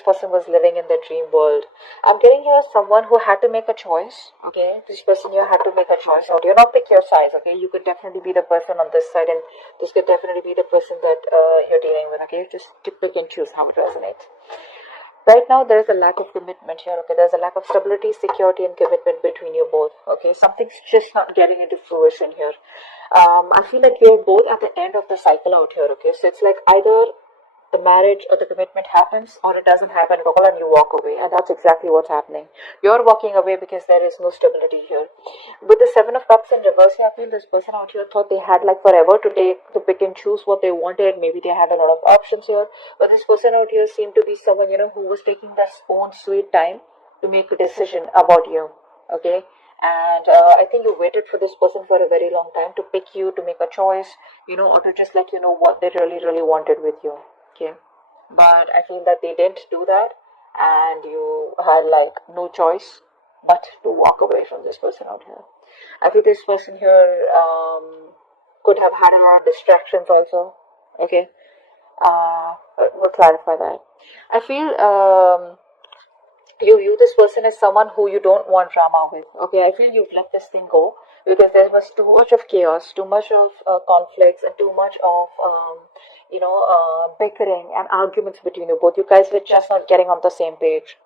this person was living in their dream world. I'm getting here someone who had to make a choice. Okay, this person here had to make a choice out here. Not pick your sides. Okay, you could definitely be the person on this side, and this could definitely be the person that you're dealing with. Okay, just pick and choose how it resonates. Right now, there is a lack of commitment here. Okay, there's a lack of stability, security, and commitment between you both. Okay, something's just not getting into fruition here. I feel like you're both at the end of the cycle out here. Okay, so it's like either the marriage or the commitment happens or it doesn't happen at all and you walk away, and that's exactly what's happening. You're walking away because there is no stability here. With the Seven of Cups in reverse here, I feel this person out here thought they had like forever to pick and choose what they wanted. Maybe they had a lot of options here, but this person out here seemed to be someone, who was taking their own sweet time to make a decision about you. Okay, and I think you waited for this person for a very long time to pick you, to make a choice, or to just let you know what they really really wanted with you. Okay, but I feel that they didn't do that, and you had like no choice but to walk away from this person out here. I feel this person here could have had a lot of distractions also. Okay, we'll clarify that. I feel you view this person as someone who you don't want drama with. Okay, I feel you've let this thing go because there was too much of chaos, too much of conflicts, and too much of bickering and arguments between you both. You guys were just not getting on the same page.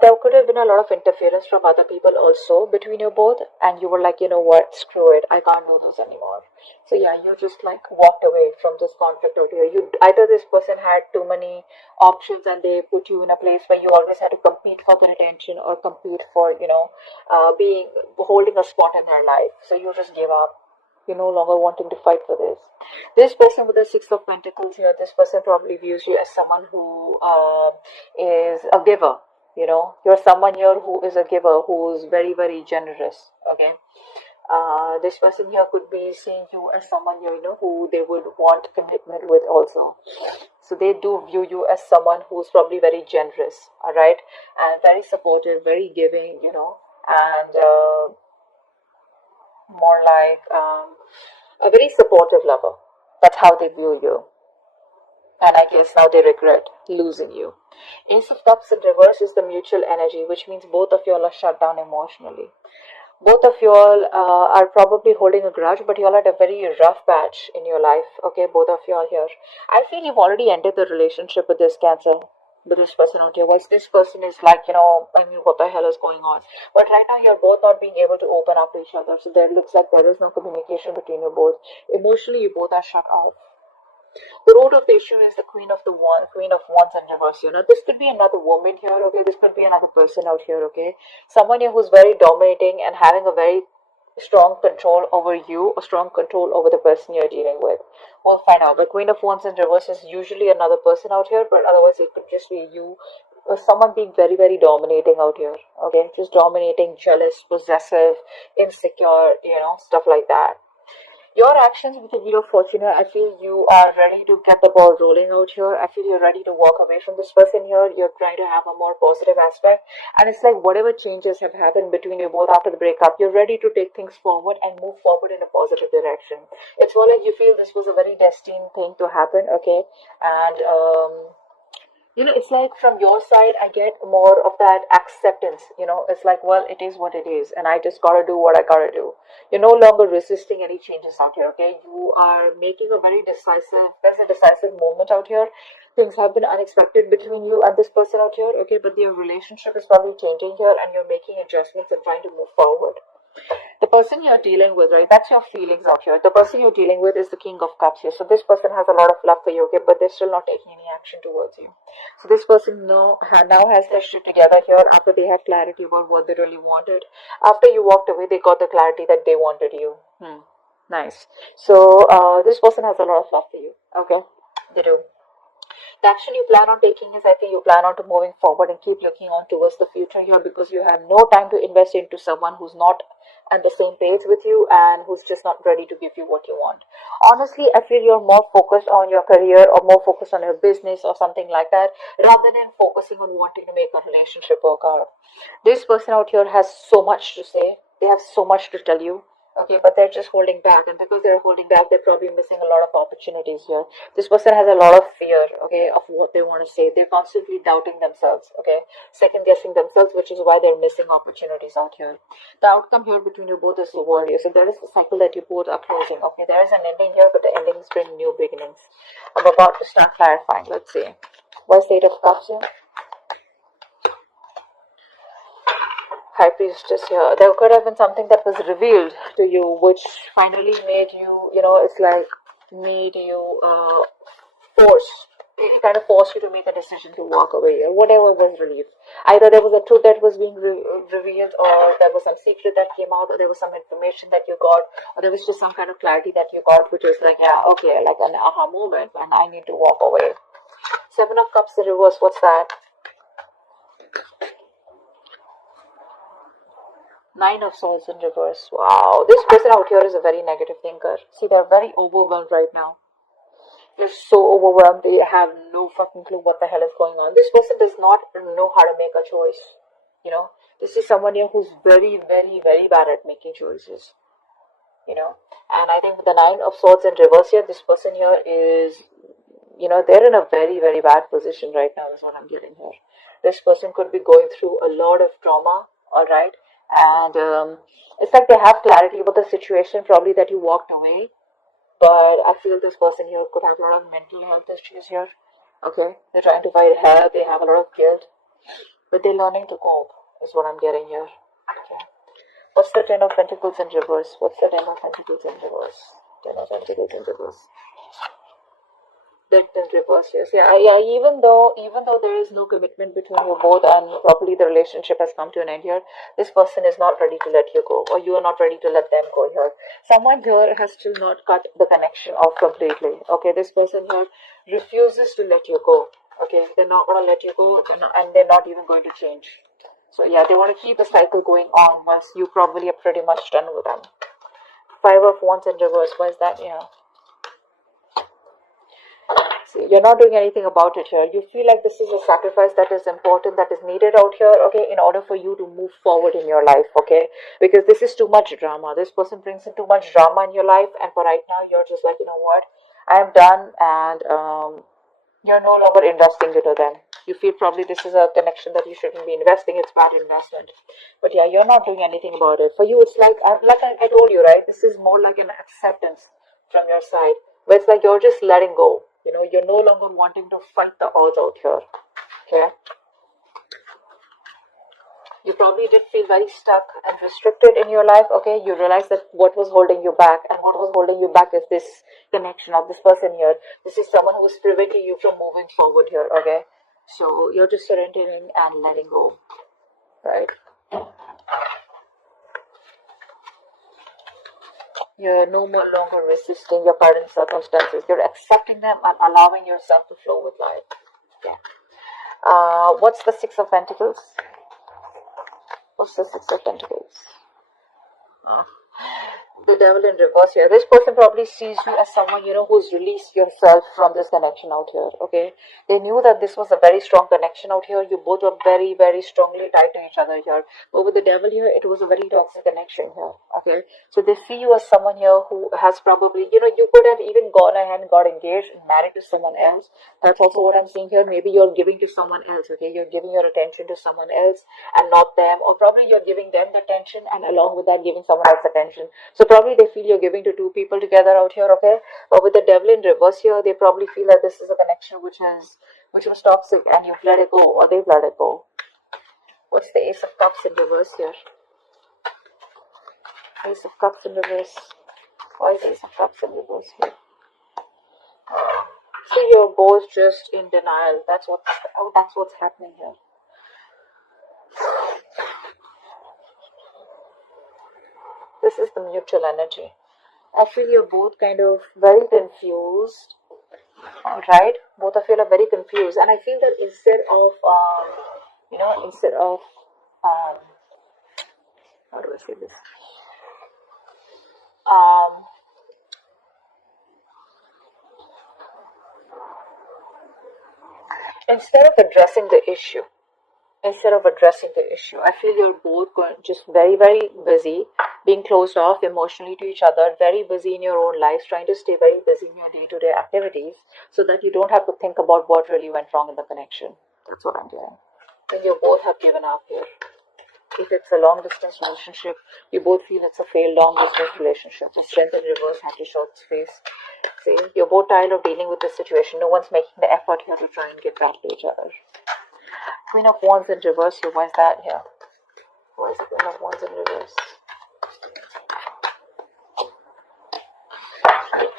There could have been a lot of interference from other people also between you both, and you were like, you know what, screw it, I can't do this anymore. So yeah, you just like walked away from this conflict out here. You either this person had too many options and they put you in a place where you always had to compete for their attention or compete for being holding a spot in their life. So you just gave up. You're no longer wanting to fight for this. This person with the Six of Pentacles here, this person probably views you as someone who is a giver. You're someone here who is a giver, who is very, very generous. Okay. This person here could be seeing you as someone here, who they would want commitment with also. So they do view you as someone who's probably very generous, all right, and very supportive, very giving, and more like a very supportive lover. That's how they view you. And I guess now they regret losing you. Ace of Cups in reverse is the mutual energy, which means both of y'all are shut down emotionally. Both of y'all are probably holding a grudge, but y'all had a very rough patch in your life. Okay, both of y'all here. I feel you've already ended the relationship with this Cancer, with this person out here. Once this person is like, what the hell is going on? But right now, you're both not being able to open up to each other. So there looks like there is no communication between you both. Emotionally, you both are shut off. The root of the issue is the Queen of Wands in reverse. This could be another woman here, okay? This could be another person out here, okay? Someone here who's very dominating and having a very strong control over you, or strong control over the person you're dealing with. We'll find out. The Queen of Wands in reverse is usually another person out here, but otherwise it could just be you, or someone being very, very dominating out here, okay? Just dominating, jealous, possessive, insecure, stuff like that. Your actions with the Wheel of Fortune here, I feel you are ready to get the ball rolling out here. I feel you're ready to walk away from this person here. You're trying to have a more positive aspect. And it's like whatever changes have happened between you both after the breakup, you're ready to take things forward and move forward in a positive direction. It's more like you feel this was a very destined thing to happen, okay? And it's like from your side, I get more of that acceptance. It's like, well, it is what it is, and I just gotta do what I gotta do. You're no longer resisting any changes out here, okay? You are making there's a decisive moment out here. Things have been unexpected between you and this person out here, okay? But your relationship is probably changing here, and you're making adjustments and trying to move forward. The person you're dealing with, right, that's your feelings out here. The person you're dealing with is the King of Cups here. So this person has a lot of love for you, okay, but they're still not taking any action towards you. So this person now has their shit together here after they had clarity about what they really wanted. After you walked away, they got the clarity that they wanted you. Nice. So this person has a lot of love for you, okay? They do. The action you plan on taking is, I think you plan on to moving forward and keep looking on towards the future here, because you have no time to invest into someone who's not on the same page with you and who's just not ready to give you what you want. Honestly, I feel you're more focused on your career or more focused on your business or something like that, rather than focusing on wanting to make a relationship work out. This person out here has so much to say. They have so much to tell you. Okay, but they're just holding back, and because they're holding back, they're probably missing a lot of opportunities here. This person has a lot of fear, okay, of what they want to say. They're constantly doubting themselves, okay, second guessing themselves, which is why they're missing opportunities out here. The outcome here between you both is the warrior. So there is a cycle that you both are closing. Okay, there is an ending here, but the endings bring new beginnings. I'm about to start clarifying. Let's see. What's the Eight of Cups here? High Priestess here. There could have been something that was revealed to you, which finally made you, it's like made you force. It kind of forced you to make a decision to walk away, or whatever was relieved. Either there was a truth that was being revealed, or there was some secret that came out, or there was some information that you got, or there was just some kind of clarity that you got, which was like, yeah, okay, like an aha moment, and I need to walk away. Seven of Cups in reverse. What's that? Nine of Swords in reverse. Wow, this person out here is a very negative thinker. See, they're very overwhelmed right now. They're so overwhelmed, they have no fucking clue what the hell is going on. This person does not know how to make a choice. This is someone here who's very, very, very bad at making choices. And I think with the Nine of Swords in reverse here, this person here is, they're in a very, very bad position right now, is what I'm getting here. This person could be going through a lot of trauma, alright? And it's like they have clarity about the situation, probably that you walked away. But I feel this person here could have a lot of mental health issues here. Okay, they're trying to find help, they have a lot of guilt, but they're learning to cope, is what I'm getting here. Okay. What's the Ten of Pentacles in reverse? What's the Ten of Pentacles in reverse? Ten of Pentacles in reverse. Death in reverse, yes. Yeah. Even though there is no commitment between you both, and probably the relationship has come to an end here, this person is not ready to let you go, or you are not ready to let them go here. Someone here has still not cut the connection off completely. Okay, this person here refuses to let you go. Okay, they're not going to let you go, and they're not even going to change. So yeah, they want to keep the cycle going on once you probably are pretty much done with them. Five of Wands in reverse. Why is that? Yeah. See, you're not doing anything about it here. You feel like this is a sacrifice that is important, that is needed out here, okay, in order for you to move forward in your life, okay? Because this is too much drama. This person brings in too much drama in your life, and for right now, you're just like, you know what? I am done, and you're no longer investing into them. You feel probably this is a connection that you shouldn't be investing. It's bad investment. But yeah, you're not doing anything about it. For you, it's like I told you, right? This is more like an acceptance from your side, where it's like you're just letting go. You're no longer wanting to fight the odds out here. Okay? You probably did feel very stuck and restricted in your life. Okay, you realize that what was holding you back, and what was holding you back is this connection of this person here. This is someone who is preventing you from moving forward here. Okay, so you're just surrendering and letting go, right? You're no more longer resisting your current circumstances. You're accepting them and allowing yourself to flow with life. Yeah. What's the Six of Pentacles? What's the Six of Pentacles? The Devil in reverse here. This person probably sees you as someone, who's released yourself from this connection out here, okay? They knew that this was a very strong connection out here. You both were very, very strongly tied to each other here. But with the Devil here, it was a very toxic connection here, okay? So they see you as someone here who has probably, you could have even gone ahead and got engaged and married to someone else. That's also what I'm seeing here. Maybe you're giving to someone else, okay? You're giving your attention to someone else and not them. Or probably you're giving them the attention, and along with that, giving someone else attention. So probably they feel you're giving to two people together out here, okay? But with the Devil in reverse here, they probably feel that this is a connection which was toxic, and you've let it go, or they've let it go. What's the Ace of Cups in reverse here? Ace of Cups in reverse. Why is Ace of Cups in reverse here? So you're both just in denial. That's what's happening here. This is the mutual energy. I feel you're both kind of very confused. Alright? Both of you are very confused. And I feel that instead of how do I say this? Instead of addressing the issue, I feel you're both just very, very busy being closed off emotionally to each other, very busy in your own lives, trying to stay very busy in your day-to-day activities so that you don't have to think about what really went wrong in the connection. That's what I'm doing. And you both have given up here. If it's a long distance relationship, you both feel it's a failed long distance relationship. The strength in reverse had to show its face. See, you're both tired of dealing with this situation. No one's making the effort here to try and get back to each other. Queen of Wands in reverse here. Why is that here? Why is the Queen of Wands in reverse?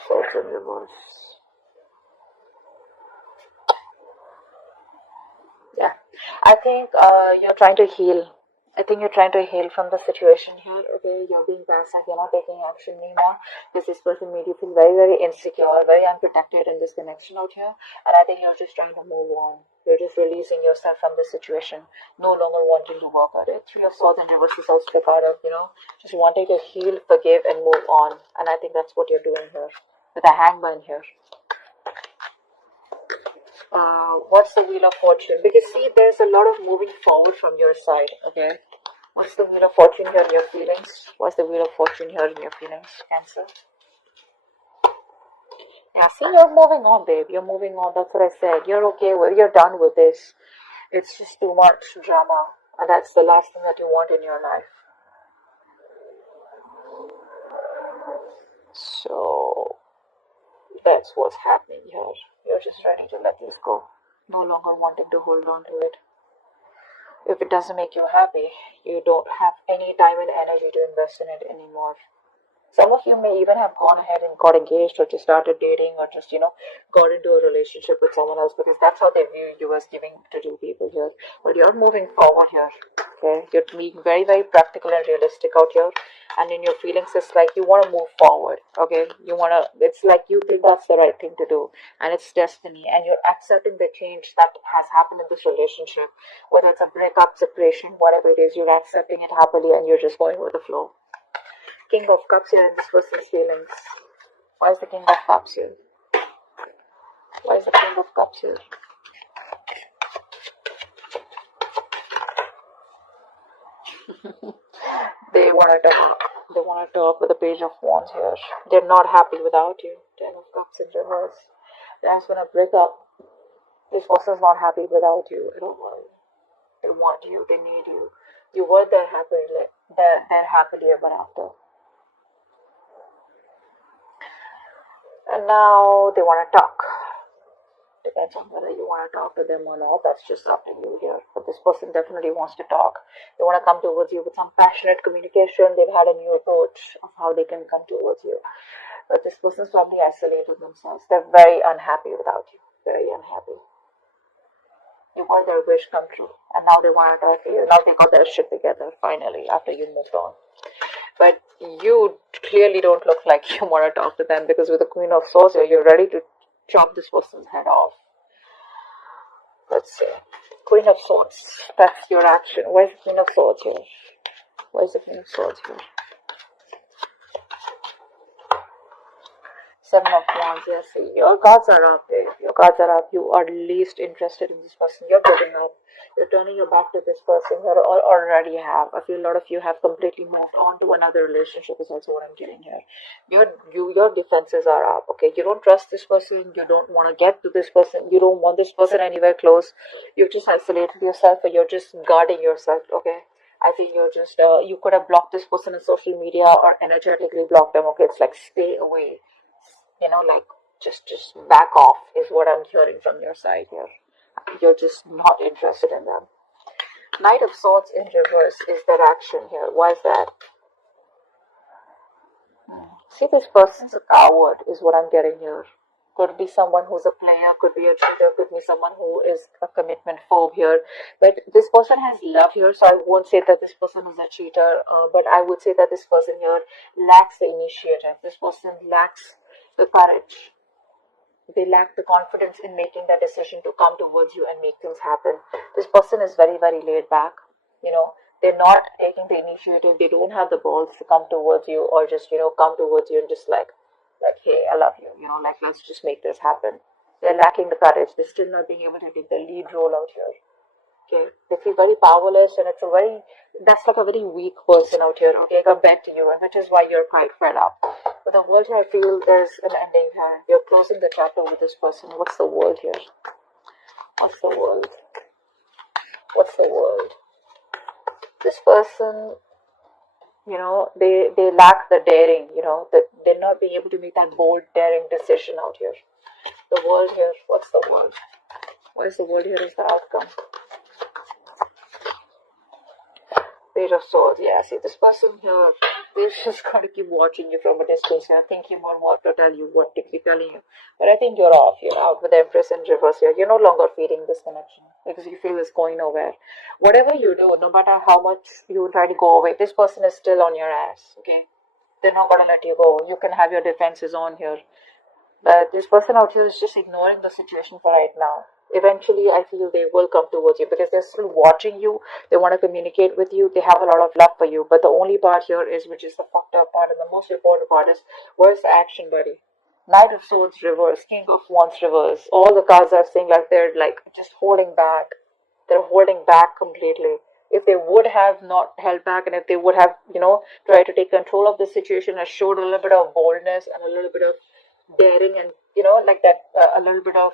Swords in reverse. Yeah, I think you're trying to heal. I think you're trying to heal from the situation here. Okay, you're being passive, you're not taking action anymore because this person made you feel very, very insecure, very unprotected in this connection out here. And I think you're just trying to move on. You're just releasing yourself from this situation, no longer wanting to work at it. Three of Swords in reverse is also the card of, just wanting to heal, forgive, and move on. And I think that's what you're doing here with a hangman here. What's the Wheel of Fortune? Because see, there's a lot of moving forward from your side, okay? What's the Wheel of Fortune here in your feelings? What's the Wheel of Fortune here in your feelings, Cancer? Yeah, see, you're moving on, babe. You're moving on. That's what I said. You're okay with, you're done with this. It's just too much drama. And that's the last thing that you want in your life. So, that's what's happening here. You're just ready to let this go. No longer wanting to hold on to it. If it doesn't make you happy, you don't have any time and energy to invest in it anymore. Some of you may even have gone ahead and got engaged or just started dating or just, got into a relationship with someone else because that's how they view you as giving to two people here. But you're moving forward here, okay? You're being very, very practical and realistic out here. And in your feelings, it's like you want to move forward, okay? It's like you think that's the right thing to do. And it's destiny. And you're accepting the change that has happened in this relationship. Whether it's a breakup, separation, whatever it is, you're accepting it happily and you're just going with the flow. King of Cups here in this person's feelings. Why is the King of Cups here? Why is the King of Cups here? They want to talk. They want to talk with the Page of Wands here. They're not happy without you. Ten of Cups in reverse. They're just going to break up. This person's not happy without you. They want you. They need you. You were there happily. They're happily ever after. And now they want to talk. Depends on whether you want to talk to them or not. That's just up to you here. But this person definitely wants to talk. They want to come towards you with some passionate communication. They've had a new approach of how they can come towards you. But this person's probably isolated themselves. They're very unhappy without you. Very unhappy. You want their wish come true. And now they want to talk to you. Now they got their shit together, finally, after you moved on. But you clearly don't look like you want to talk to them because with the Queen of Swords here, you're ready to chop this person's head off. Let's see. Queen of Swords. That's your action. Where's the Queen of Swords here? Where's the Queen of Swords here? Seven of Wands. Yes, see, your cards are up, babe. Your cards are up. You are least interested in this person. You're giving up. You're turning your back to this person. You already have. I feel a lot of you have completely moved on to another relationship is also what I'm getting here. Your defenses are up, okay? You don't trust this person. You don't want to get to this person. You don't want this person anywhere close. You've just isolated yourself or you're just guarding yourself, okay? I think you're just, you could have blocked this person on social media or energetically blocked them, okay? It's like stay away. Just back off is what I'm hearing from your side here. You're just not interested in them. Knight of Swords in reverse is their action here. Why is that? See, this person's a coward is what I'm getting here. Could be someone who's a player, could be a cheater, could be someone who is a commitment phobe here. But this person has love here, so I won't say that this person is a cheater, but I would say that this person here lacks the initiative. This person lacks the courage. They lack the confidence in making that decision to come towards you and make things happen. This person is very, very laid back. They're not taking the initiative. They don't have the balls to come towards you or just, come towards you and just like, hey, I love you. Let's just make this happen. They're lacking the courage. They're still not being able to take the lead role out here. Okay, they feel very powerless and it's a very that's like a very weak person out here, okay, compared to you, and which is why you're quite fed up. But the world here, I feel there's an ending here. You're closing the chapter with this person. What's the world here? What's the world? What's the world? This person, they lack the daring, that they're not being able to make that bold, daring decision out here. The world here, what's the world? What is the world here is the outcome? Page of Swords. Yeah, see, this person here, they're just going to keep watching you from a distance here, thinking about what to tell you, what to keep telling you. But I think you're off. You're out with the Empress in reverse here. You're no longer feeding this connection because you feel it's going nowhere. Whatever you do, no matter how much you try to go away, this person is still on your ass, okay? They're not going to let you go. You can have your defenses on here. But this person out here is just ignoring the situation for right now. Eventually, I feel they will come towards you because they're still watching you. They want to communicate with you. They have a lot of love for you. But the only part here is, which is the fucked up part and the most important part is, where's the action, buddy? Knight of Swords reverse, King of Wands reverse. All the cards are saying like they're like just holding back. They're holding back completely. If they would have not held back, and if they would have, tried to take control of the situation and showed a little bit of boldness and a little bit of daring and, like that, a little bit of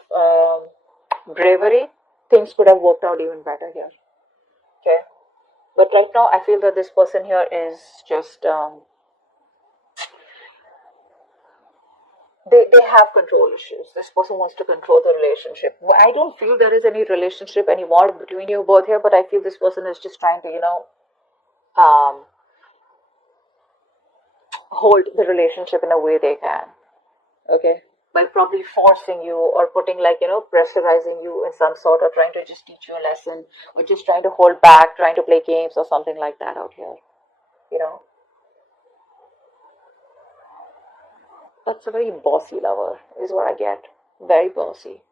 bravery, things could have worked out even better here. Okay. But right now, I feel that this person here is just, they have control issues. This person wants to control the relationship. I don't feel there is any relationship anymore between you both here, but I feel this person is just trying to, um, hold the relationship in a way they can. Okay. By probably forcing you or putting like, pressurizing you in some sort, or trying to just teach you a lesson, or just trying to hold back, trying to play games or something like that out here. That's a very bossy lover, is what I get. Very bossy.